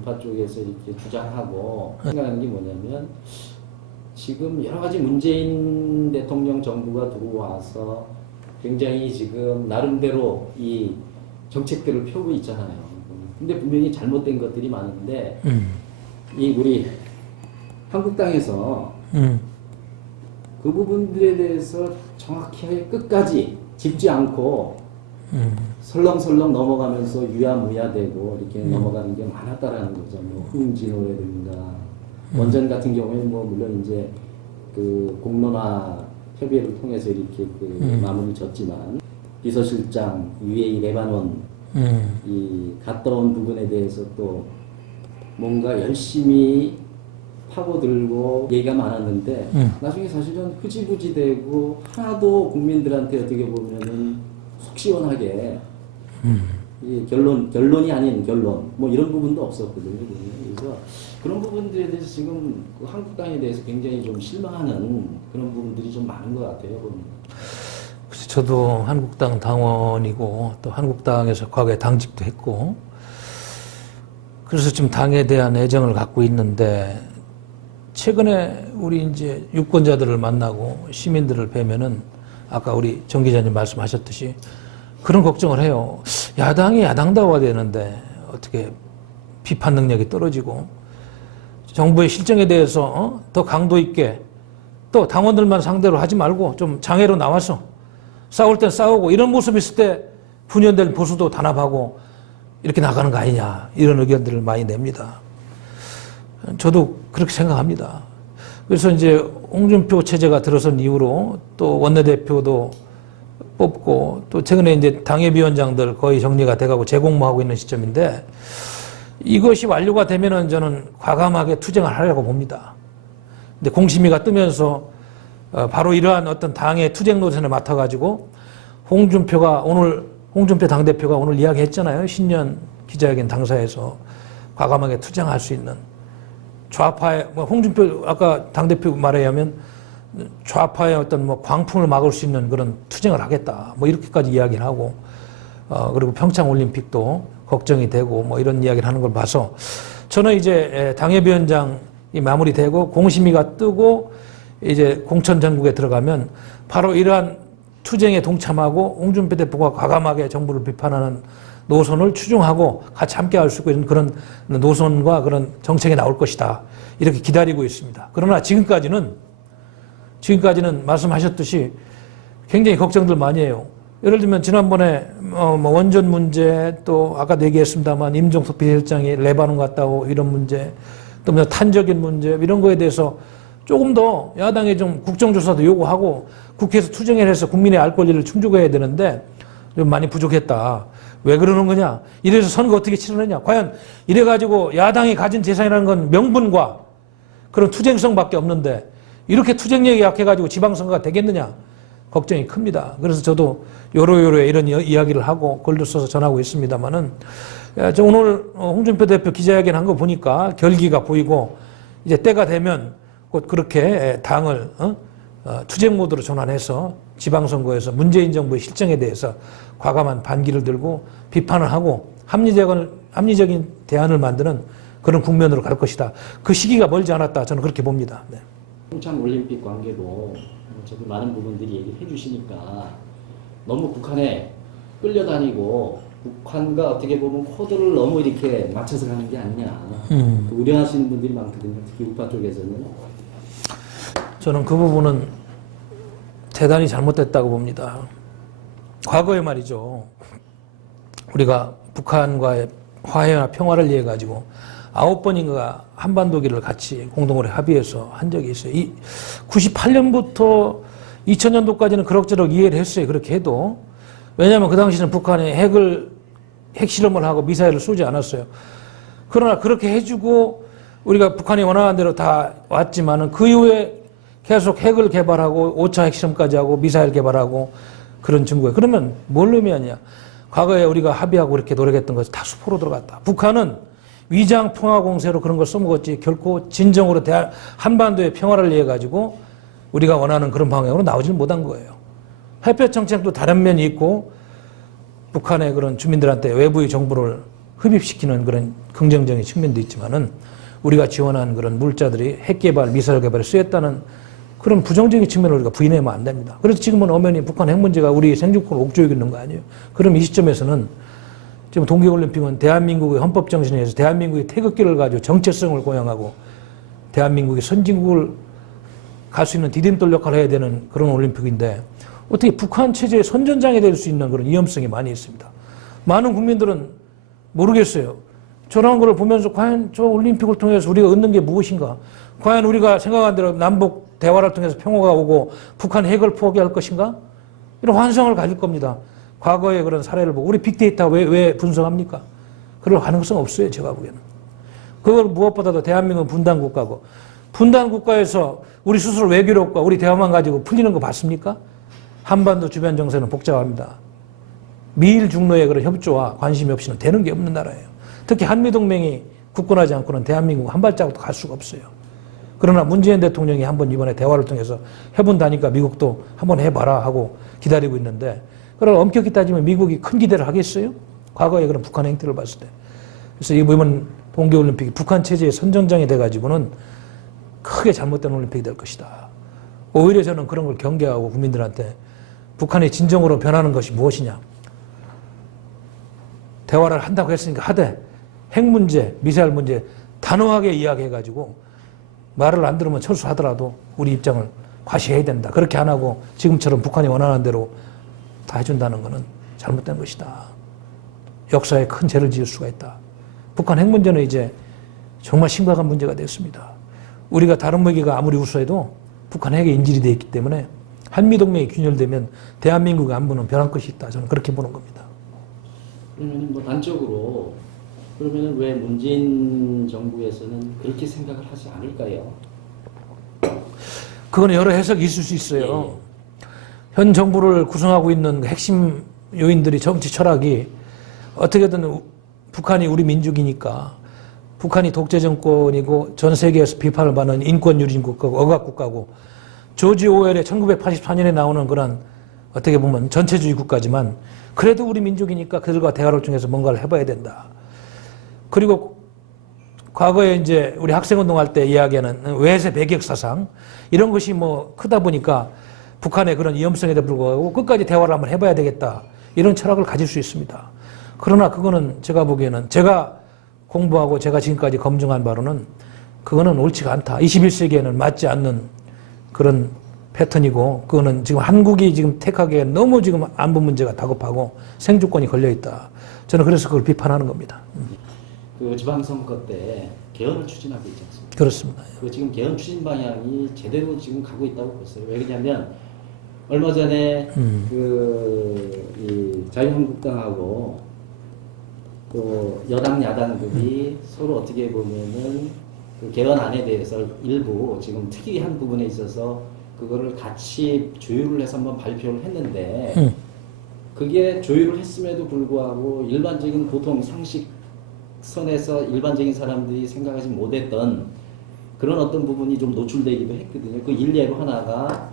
우파 쪽에서 이렇게 주장하고 생각하는 게 뭐냐면 지금 여러 가지 문재인 대통령 정부가 들어와서 굉장히 지금 나름대로 이 정책들을 펴고 있잖아요. 근데 분명히 잘못된 것들이 많은데 이 우리 한국당에서 그 부분들에 대해서 정확히 끝까지 짚지 않고 설렁설렁 넘어가면서 유야무야되고 이렇게 넘어가는 게 많았다라는 거죠. 뭐 흥진호라든가 원전 같은 경우에는 뭐 물론 이제 그 공론화 협의회를 통해서 이렇게 그 마무리 졌지만 비서실장 UAE 레바논 이 갔다 온 부분에 대해서 또 뭔가 열심히 파고들고 얘기가 많았는데 나중에 사실은 흐지부지되고 하나도 국민들한테 어떻게 보면은 속 시원하게 이 결론이 아닌 결론 뭐 이런 부분도 없었거든요. 그래서 그런 부분들에 대해서 지금 그 한국당에 대해서 굉장히 좀 실망하는 그런 부분들이 좀 많은 것 같아요. 그래서 저도 한국당 당원이고 또 한국당에서 과거에 당직도 했고 그래서 지금 당에 대한 애정을 갖고 있는데 최근에 우리 이제 유권자들을 만나고 시민들을 뵈면은 아까 우리 정 기자님 말씀하셨듯이 그런 걱정을 해요. 야당이 야당다워야 되는데 어떻게 비판 능력이 떨어지고 정부의 실정에 대해서 더 강도 있게 또 당원들만 상대로 하지 말고 좀 장애로 나와서 싸울 땐 싸우고 이런 모습이 있을 때 분열된 보수도 단합하고 이렇게 나가는 거 아니냐 이런 의견들을 많이 냅니다. 저도 그렇게 생각합니다. 그래서 이제 홍준표 체제가 들어선 이후로 또 원내대표도 뽑고 또 최근에 이제 당협위원장들 거의 정리가 돼가고 재공모하고 있는 시점인데 이것이 완료가 되면은 저는 과감하게 투쟁을 하려고 봅니다. 근데 공심위가 뜨면서 바로 이러한 어떤 당의 투쟁 노선에 맡아가지고 홍준표 당대표가 오늘 이야기했잖아요. 신년 기자회견 당사에서 과감하게 투쟁할 수 있는 좌파의 홍준표 아까 당대표 말에 의하면 좌파의 어떤 뭐 광풍을 막을 수 있는 그런 투쟁을 하겠다. 뭐 이렇게까지 이야기를 하고 그리고 평창 올림픽도 걱정이 되고 뭐 이런 이야기를 하는 걸 봐서 저는 이제 당협위원장이 마무리되고 공심위가 뜨고 이제 공천 전국에 들어가면 바로 이러한 투쟁에 동참하고 홍준표 대표가 과감하게 정부를 비판하는 노선을 추종하고 같이 함께 할 수 있는 그런 노선과 그런 정책이 나올 것이다. 이렇게 기다리고 있습니다. 그러나 지금까지는 말씀하셨듯이 굉장히 걱정들 많이 해요. 예를 들면 지난번에 뭐 원전 문제 또 아까도 얘기했습니다만 임종석 비서실장이 레바논 갔다 오고 이런 문제 또 뭐 탄적인 문제 이런 거에 대해서 조금 더 야당이 좀 국정조사도 요구하고 국회에서 투쟁을 해서 국민의 알 권리를 충족해야 되는데 좀 많이 부족했다. 왜 그러는 거냐? 이래서 선거 어떻게 치르느냐? 과연 이래가지고 야당이 가진 재산이라는 건 명분과 그런 투쟁성밖에 없는데 이렇게 투쟁력이 약해가지고 지방선거가 되겠느냐? 걱정이 큽니다. 그래서 저도 요로요로에 이런 이야기를 하고 글도 써서 전하고 있습니다만은 저 오늘 홍준표 대표 기자회견 한 거 보니까 결기가 보이고 이제 때가 되면 곧 그렇게 당을 투쟁 모드로 전환해서 지방선거에서 문재인 정부의 실정에 대해서 과감한 반기를 들고 비판을 하고 합리적인 대안을 만드는 그런 국면으로 갈 것이다. 그 시기가 멀지 않았다. 저는 그렇게 봅니다. 네. 평창 올림픽 관계도 저도 많은 부분들이 얘기해 주시니까 너무 북한에 끌려다니고 북한과 어떻게 보면 코드를 너무 이렇게 맞춰서 가는 게 아니냐 우려하시는 분들이 많거든요. 특히 우파 쪽에서는. 저는 그 부분은 대단히 잘못됐다고 봅니다. 과거에 말이죠. 우리가 북한과의 화해나 평화를 위해 가지고 9번인가 한반도기를 같이 공동으로 합의해서 한 적이 있어요. 98년부터 2000년도까지는 그럭저럭 이해를 했어요. 그렇게 해도. 왜냐하면 그 당시는 북한이 핵실험을 하고 미사일을 쏘지 않았어요. 그러나 그렇게 해주고 우리가 북한이 원하는 대로 다 왔지만은 그 이후에 계속 핵을 개발하고 5차 핵실험까지 하고 미사일 개발하고 그런 증거예요. 그러면 뭘 의미하냐. 과거에 우리가 합의하고 이렇게 노력했던 것이 다 수포로 들어갔다. 북한은 위장 평화 공세로 그런 걸 써먹었지 결코 진정으로 한반도의 평화를 위해 가지고 우리가 원하는 그런 방향으로 나오지는 못한 거예요. 햇볕 정책도 다른 면이 있고 북한의 그런 주민들한테 외부의 정보를 흡입시키는 그런 긍정적인 측면도 있지만은 우리가 지원한 그런 물자들이 핵개발, 미사일 개발에 쓰였다는 그런 부정적인 측면을 우리가 부인하면 안 됩니다. 그래서 지금은 엄연히 북한 핵 문제가 우리 생존권을 옥죄고 있는 거 아니에요. 그럼 이 시점에서는 지금 동계올림픽은 대한민국의 헌법 정신에 의해서 대한민국의 태극기를 가지고 정체성을 고양하고 대한민국의 선진국을 갈 수 있는 디딤돌 역할을 해야 되는 그런 올림픽인데 어떻게 북한 체제의 선전장이 될 수 있는 그런 위험성이 많이 있습니다. 많은 국민들은 모르겠어요. 저런 걸 보면서 과연 저 올림픽을 통해서 우리가 얻는 게 무엇인가? 과연 우리가 생각한 대로 남북 대화를 통해서 평화가 오고 북한 핵을 포기할 것인가? 이런 환상을 가질 겁니다. 과거의 그런 사례를 보고 우리 빅데이터 왜 분석합니까? 그럴 가능성 없어요. 제가 보기에는. 그걸 무엇보다도 대한민국은 분단 국가고 분단 국가에서 우리 스스로 외교력과 우리 대화만 가지고 풀리는 거 봤습니까? 한반도 주변 정세는 복잡합니다. 미일 중로의 그런 협조와 관심이 없이는 되는 게 없는 나라예요. 특히 한미동맹이 굳건하지 않고는 대한민국 한 발자국도 갈 수가 없어요. 그러나 문재인 대통령이 한번 이번에 대화를 통해서 해본다니까 미국도 한번 해봐라 하고 기다리고 있는데 그럼 엄격히 따지면 미국이 큰 기대를 하겠어요? 과거의 그런 북한 행태를 봤을 때. 그래서 이번 동계올림픽이 북한 체제의 선전장이 돼가지고는 크게 잘못된 올림픽이 될 것이다. 오히려 저는 그런 걸 경계하고 국민들한테 북한이 진정으로 변하는 것이 무엇이냐. 대화를 한다고 했으니까 하되 핵 문제, 미사일 문제 단호하게 이야기해가지고 말을 안 들으면 철수하더라도 우리 입장을 과시해야 된다. 그렇게 안 하고 지금처럼 북한이 원하는 대로 다 해준다는 것은 잘못된 것이다. 역사에 큰 죄를 지을 수가 있다. 북한 핵 문제는 이제 정말 심각한 문제가 됐습니다. 우리가 다른 무기가 아무리 우수해도 북한 핵에 인질이 되어 있기 때문에 한미동맹이 균열되면 대한민국의 안보는 변할 것이 있다. 저는 그렇게 보는 겁니다. 그러면 뭐 단적으로 그러면 왜 문재인 정부에서는 그렇게 생각을 하지 않을까요? 그건 여러 해석이 있을 수 있어요. 현 정부를 구성하고 있는 핵심 요인들이 정치 철학이 어떻게든 북한이 우리 민족이니까 북한이 독재 정권이고 전 세계에서 비판을 받는 인권 유린 국가고 억압 국가고 조지 오웰의 1984년에 나오는 그런 어떻게 보면 전체주의 국가지만 그래도 우리 민족이니까 그들과 대화를 통해서 뭔가를 해봐야 된다. 그리고 과거에 이제 우리 학생운동할 때 이야기하는 외세 배격 사상 이런 것이 뭐 크다 보니까 북한의 그런 위험성에도 불구하고 끝까지 대화를 한번 해봐야 되겠다. 이런 철학을 가질 수 있습니다. 그러나 그거는 제가 보기에는 제가 공부하고 제가 지금까지 검증한 바로는 그거는 옳지가 않다. 21세기에는 맞지 않는 그런 패턴이고 그거는 지금 한국이 지금 택하기에 너무 지금 안보 문제가 다급하고 생존권이 걸려있다. 저는 그래서 그걸 비판하는 겁니다. 그 지방선거 때 개헌을 추진하고 있지 않습니까? 그렇습니다. 그 지금 개헌 추진 방향이 제대로 지금 가고 있다고 봤어요. 왜 그러냐면 얼마 전에 이 자유한국당하고 또 여당 야당들이 서로 어떻게 보면은 그 개헌안에 대해서 일부 지금 특이한 부분에 있어서 그거를 같이 조율을 해서 한번 발표를 했는데 그게 조율을 했음에도 불구하고 일반적인 보통 상식선에서 일반적인 사람들이 생각하지 못했던 그런 어떤 부분이 좀 노출되기도 했거든요. 그 일례로 하나가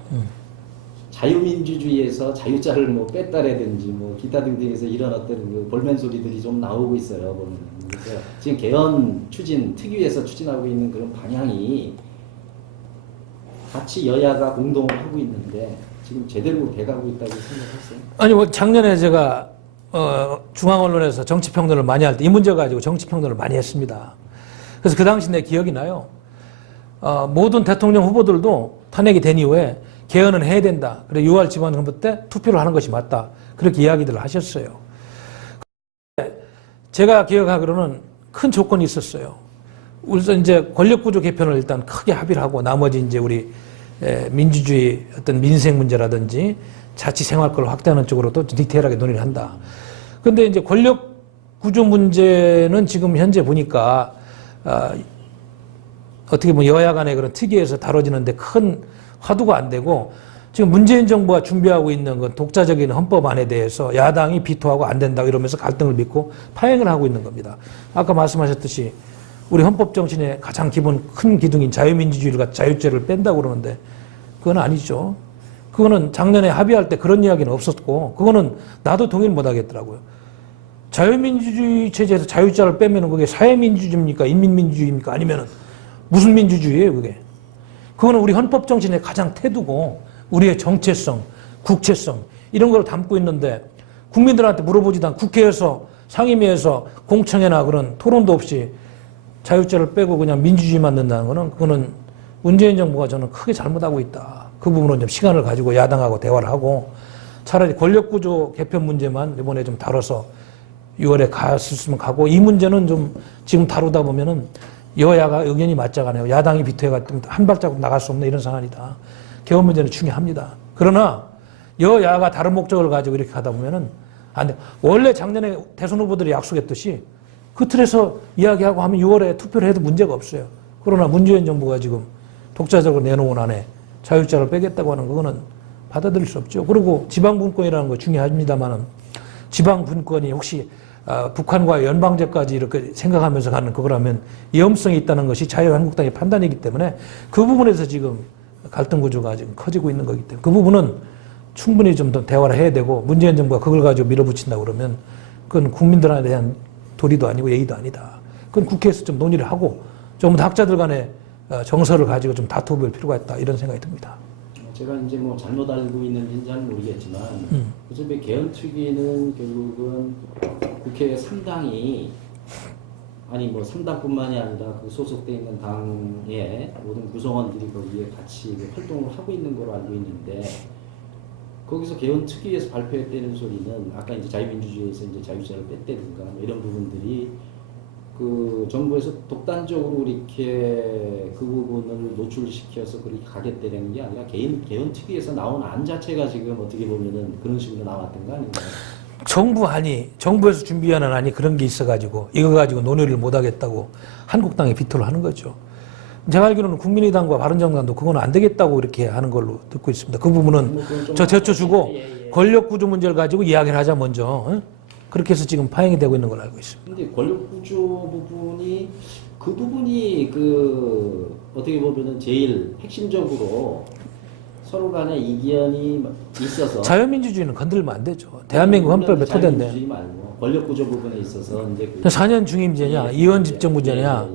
자유민주주의에서 자유자를 뭐 뺐다라든지 뭐 기타 등등에서 이런 어떤 그 볼멘 소리들이 좀 나오고 있어요. 보면. 그래서 지금 개헌 추진 특위에서 추진하고 있는 그런 방향이 같이 여야가 공동을 하고 있는데 지금 제대로 돼가고 있다고 생각했어요? 아니 뭐 작년에 제가 중앙 언론에서 정치 평론을 많이 할 때 이 문제 가지고 정치 평론을 많이 했습니다. 그래서 그 당시 내 기억이 나요. 모든 대통령 후보들도 탄핵이 된 이후에 개헌은 해야 된다. 그래 6월 지방선거 때 투표를 하는 것이 맞다. 그렇게 이야기들을 하셨어요. 제가 기억하기로는 큰 조건이 있었어요. 우선 이제 권력구조 개편을 일단 크게 합의를 하고 나머지 이제 우리 민주주의 어떤 민생 문제라든지 자치생활권을 확대하는 쪽으로도 디테일하게 논의를 한다. 그런데 이제 권력구조 문제는 지금 현재 보니까 어떻게 보면 여야 간의 그런 특위에서 다뤄지는데 큰 화두가 안 되고 지금 문재인 정부가 준비하고 있는 그 독자적인 헌법안에 대해서 야당이 비토하고 안 된다고 이러면서 갈등을 빚고 파행을 하고 있는 겁니다. 아까 말씀하셨듯이 우리 헌법 정신의 가장 기본 큰 기둥인 자유민주주의를 자유죄를 뺀다고 그러는데 그건 아니죠. 그거는 작년에 합의할 때 그런 이야기는 없었고 그거는 나도 동의를 못 하겠더라고요. 자유민주주의 체제에서 자유자를 빼면은 그게 사회민주주의입니까? 인민민주주의입니까? 아니면은 무슨 민주주의예요, 그게? 그거는 우리 헌법 정신의 가장 태도고 우리의 정체성, 국체성 이런 걸 담고 있는데 국민들한테 물어보지도 않고 국회에서 상임위에서 공청회나 그런 토론도 없이 자유자를 빼고 그냥 민주주의만 넣는다는 거는 그거는 문재인 정부가 저는 크게 잘못하고 있다. 그 부분은 좀 시간을 가지고 야당하고 대화를 하고 차라리 권력구조 개편 문제만 이번에 좀 다뤄서 6월에 갔으면 가고 이 문제는 좀 지금 다루다 보면은 여야가 의견이 맞자가네요. 야당이 비토해가 한 발자국 나갈 수 없는 이런 상황이다. 개헌 문제는 중요합니다. 그러나 여야가 다른 목적을 가지고 이렇게 가다 보면은 안 돼. 원래 작년에 대선 후보들이 약속했듯이 그 틀에서 이야기하고 하면 6월에 투표를 해도 문제가 없어요. 그러나 문재인 정부가 지금 독자적으로 내놓은 안에 자유자를 빼겠다고 하는 그거는 받아들일 수 없죠. 그리고 지방분권이라는 거 중요합니다만은 지방분권이 혹시 북한과 연방제까지 이렇게 생각하면서 가는 그거라면 위험성이 있다는 것이 자유한국당의 판단이기 때문에 그 부분에서 지금 갈등 구조가 지금 커지고 있는 거기 때문에 그 부분은 충분히 좀 더 대화를 해야 되고 문재인 정부가 그걸 가지고 밀어붙인다고 그러면 그건 국민들에 대한 도리도 아니고 예의도 아니다. 그건 국회에서 좀 논의를 하고 좀 더 학자들 간의 정서를 가지고 좀 다투볼 필요가 있다 이런 생각이 듭니다. 제가 이제 뭐 잘못 알고 있는지는 잘 모르겠지만 요즘에 개헌특위는 결국은 국회 3당이 아니 뭐 3당뿐만이 아니라 그 소속돼 있는 당의 모든 구성원들이 거기에 같이 활동을 하고 있는 걸로 알고 있는데 거기서 개헌특위에서 발표했다는 소리는 아까 이제 자유민주주의에서 이제 자유자를 뺐다든가 뭐 이런 부분들이 그 정부에서 독단적으로 이렇게 그 부분을 노출시켜서 그렇게 가겠다는 게 아니라 개헌특위에서 나온 안 자체가 지금 어떻게 보면은 그런 식으로 나왔던 거 아닌가요? 정부에서 준비하는 안이 그런 게 있어가지고 이거 가지고 논의를 못 하겠다고 한국당에 비토를 하는 거죠. 제가 알기로는 국민의당과 바른정당도 그건 안 되겠다고 이렇게 하는 걸로 듣고 있습니다. 그 부분은 제쳐주고 권력구조 문제를 가지고 이야기를 하자 먼저. 그렇게 해서 지금 파행이 되고 있는 걸로 알고 있습니다. 근데 권력구조 부분이 그 부분이 그 어떻게 보면은 제일 핵심적으로 서로 간에 이견이 있어서 자유민주주의는 건들면 안 되죠. 대한민국 헌법에 토대인데. 자유민주주의 말고 권력구조 부분에 있어서 이제 4년 중임제냐, 이원 집정부제냐,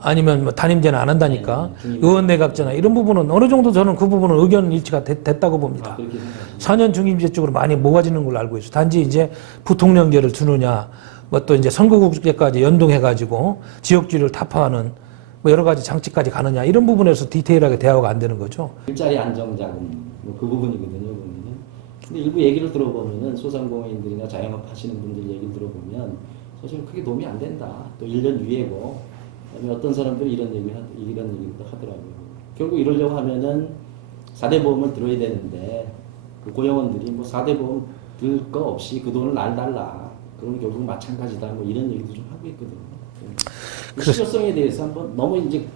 아니면 뭐 단임제는 안 한다니까, 의원 내각제나 이런 부분은 어느 정도 저는 그 부분은 의견 일치가 됐다고 봅니다. 4년 중임제 쪽으로 많이 모아지는 걸로 알고 있어요. 단지 이제 부통령제를 두느냐, 뭐 또 이제 선거국제까지 연동해가지고 지역주의를 타파하는 뭐 여러 가지 장치까지 가느냐 이런 부분에서 디테일하게 대화가 안 되는 거죠. 일자리 안정자금 뭐 그 부분이거든요. 보면은. 근데 일부 얘기를 들어보면은 소상공인들이나 자영업 하시는 분들 얘기를 들어보면 사실 크게 도움이 안 된다. 또 1년 유예고 그다음에 어떤 사람들은 이런 얘기도 하더라고요. 결국 이러려고 하면은 4대 보험을 들어야 되는데 그 고용원들이 뭐 4대 보험 들 거 없이 그 돈을 날달라. 그러면 결국 마찬가지다. 뭐 이런 얘기도 좀 하고 있거든요. 그 실효성에 대해서 한번 너무 이제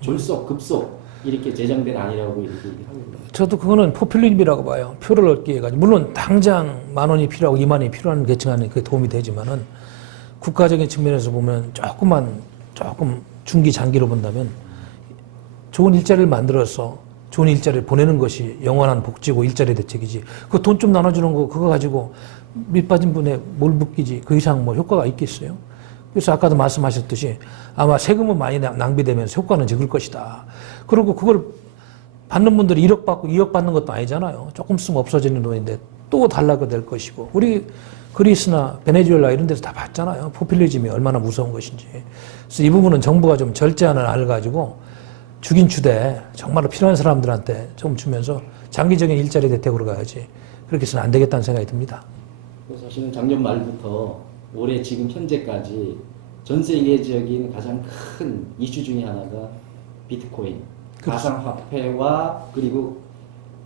졸속 급속 이렇게 제정된 아니라고 이렇게 얘기하고 있어요. 저도 그거는 포퓰리즘이라고 봐요. 표를 얻기 위해 가지고 물론 당장 10,000원이 필요하고 20,000원이 필요한 계층한테 그게 도움이 되지만은 국가적인 측면에서 보면 조금 중기 장기로 본다면 좋은 일자리를 만들어서 좋은 일자리를 보내는 것이 영원한 복지고 일자리 대책이지. 그 돈 좀 나눠주는 거 그거 가지고 밑빠진 분에 뭘 묶이지 그 이상 뭐 효과가 있겠어요? 그래서 아까도 말씀하셨듯이 아마 세금은 많이 낭비되면서 효과는 적을 것이다. 그리고 그걸 받는 분들이 1억 받고 2억 받는 것도 아니잖아요. 조금 쓰면 없어지는 돈인데 또 달라고 될 것이고 우리 그리스나 베네수엘라 이런 데서 다 봤잖아요. 포퓰리즘이 얼마나 무서운 것인지. 그래서 이 부분은 정부가 좀 절제하는 안을 가지고 죽인 추대 정말로 필요한 사람들한테 좀 주면서 장기적인 일자리 대책으로 가야지. 그렇게 해서는 안 되겠다는 생각이 듭니다. 사실은 작년 말부터 올해 지금 현재까지 전 세계적인 가장 큰 이슈 중에 하나가 비트코인, 가상화폐와 그리고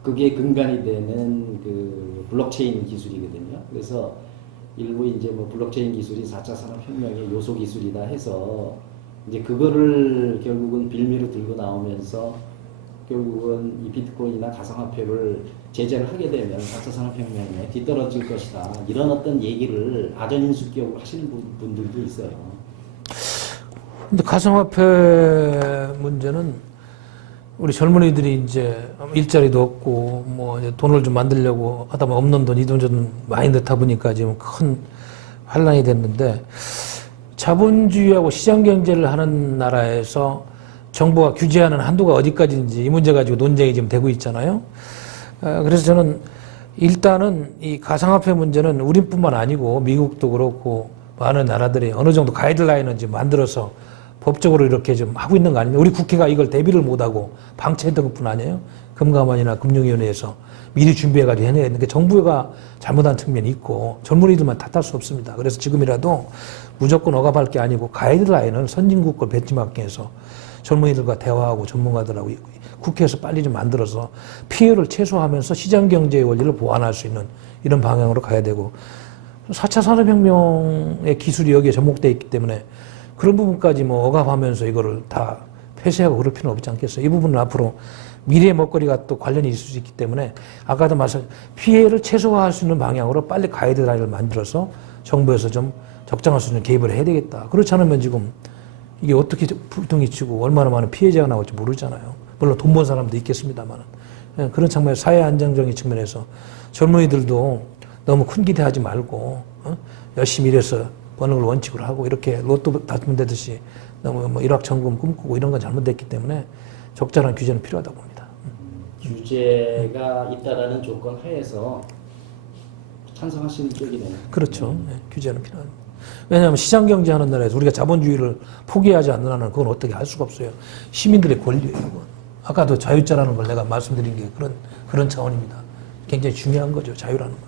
그게 근간이 되는 그 블록체인 기술이거든요. 그래서 일부 이제 뭐 블록체인 기술이 4차 산업혁명의 요소 기술이다 해서 이제 그거를 결국은 빌미로 들고 나오면서 결국은 이 비트코인이나 가상화폐를 제재를 하게 되면 4차 산업혁명에 뒤떨어질 것이다. 이런 어떤 얘기를 아전인수격으로 하시는 분들도 있어요. 근데 가상화폐 문제는 우리 젊은이들이 이제 일자리도 없고 뭐 이제 돈을 좀 만들려고 하다 보면 없는 돈, 이 돈 좀 많이 넣다 보니까 지금 큰 환란이 됐는데 자본주의하고 시장 경제를 하는 나라에서 정부가 규제하는 한도가 어디까지인지 이 문제 가지고 논쟁이 지금 되고 있잖아요. 그래서 저는 일단은 이 가상화폐 문제는 우리뿐만 아니고 미국도 그렇고 많은 나라들이 어느 정도 가이드라인을 지금 만들어서 법적으로 이렇게 좀 하고 있는 거 아닙니까? 우리 국회가 이걸 대비를 못하고 방치했던 것뿐 아니에요. 금감원이나 금융위원회에서 미리 준비해가지고 해내야 되는 게 정부가 잘못한 측면이 있고 젊은이들만 탓할 수 없습니다. 그래서 지금이라도 무조건 억압할 게 아니고 가이드라인을 선진국 걸 벤치마킹해서 젊은이들과 대화하고 전문가들하고 국회에서 빨리 좀 만들어서 피해를 최소화하면서 시장 경제의 원리를 보완할 수 있는 이런 방향으로 가야 되고 4차 산업혁명의 기술이 여기에 접목되어 있기 때문에 그런 부분까지 뭐 억압하면서 이거를 다 폐쇄하고 그럴 필요는 없지 않겠어요. 이 부분은 앞으로 미래의 먹거리가 또 관련이 있을 수 있기 때문에 아까도 말씀 피해를 최소화할 수 있는 방향으로 빨리 가이드라인을 만들어서 정부에서 좀 적정할 수 있는 개입을 해야 되겠다. 그렇지 않으면 지금 이게 어떻게 불똥이 치고 얼마나 많은 피해자가 나올지 모르잖아요. 물론 돈 번 사람도 있겠습니다만 그런 측면에서 사회 안정적인 측면에서 젊은이들도 너무 큰 기대하지 말고 열심히 일해서 버는 걸 원칙으로 하고 이렇게 로또 당첨되듯이 너무 뭐 일확천금 꿈꾸고 이런 건 잘못됐기 때문에 적절한 규제는 필요하다고 봅니다. 규제가 있다라는 조건 하에서 찬성하시는 쪽이네요. 그렇죠. 네, 규제는 필요합니다. 왜냐하면 시장 경제하는 나라에서 우리가 자본주의를 포기하지 않는 한은 그건 어떻게 할 수가 없어요. 시민들의 권리예요. 그건. 아까도 자유자라는 걸 내가 말씀드린 게 그런 차원입니다. 굉장히 중요한 거죠. 자유라는 건.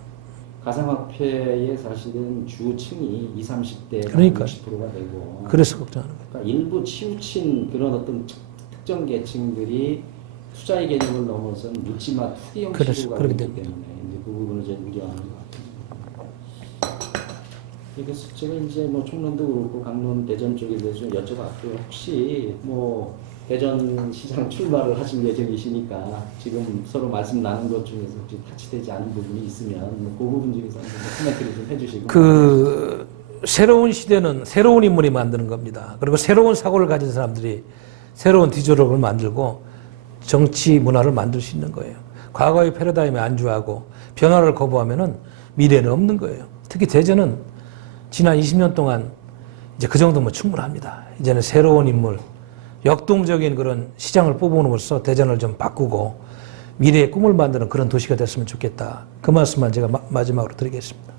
가상화폐의 사실은 주층이 20, 30대가 그러니까요. 60%가 되고 그래서 걱정하는 거예요. 그러니까 일부 치우친 그런 어떤 특정 계층들이 투자의 개념을 넘어선 묻지마 투기 형식으로 가고 있기 때문에 이제 그 부분을 제가 우려하는 것 같아요. 그래서 제가 이제 뭐 총론도 그렇고 강론 대전 쪽에 대해서 좀 여쭤봤고요. 혹시 뭐 대전 시장 출마를 하실 예정이시니까 지금 서로 말씀 나눈 것 중에서 혹시 타치되지 않은 부분이 있으면 뭐그 부분 중에서 한번 코멘트를 좀 해주시고. 그 새로운 시대는 새로운 인물이 만드는 겁니다. 그리고 새로운 사고를 가진 사람들이 새로운 디저트를 만들고 정치 문화를 만들 수 있는 거예요. 과거의 패러다임에 안주하고 변화를 거부하면은 미래는 없는 거예요. 특히 대전은 지난 20년 동안 이제 그 정도면 충분합니다. 이제는 새로운 인물, 역동적인 그런 시장을 뽑아놓으면서 대전을 좀 바꾸고 미래의 꿈을 만드는 그런 도시가 됐으면 좋겠다. 그 말씀만 제가 마지막으로 드리겠습니다.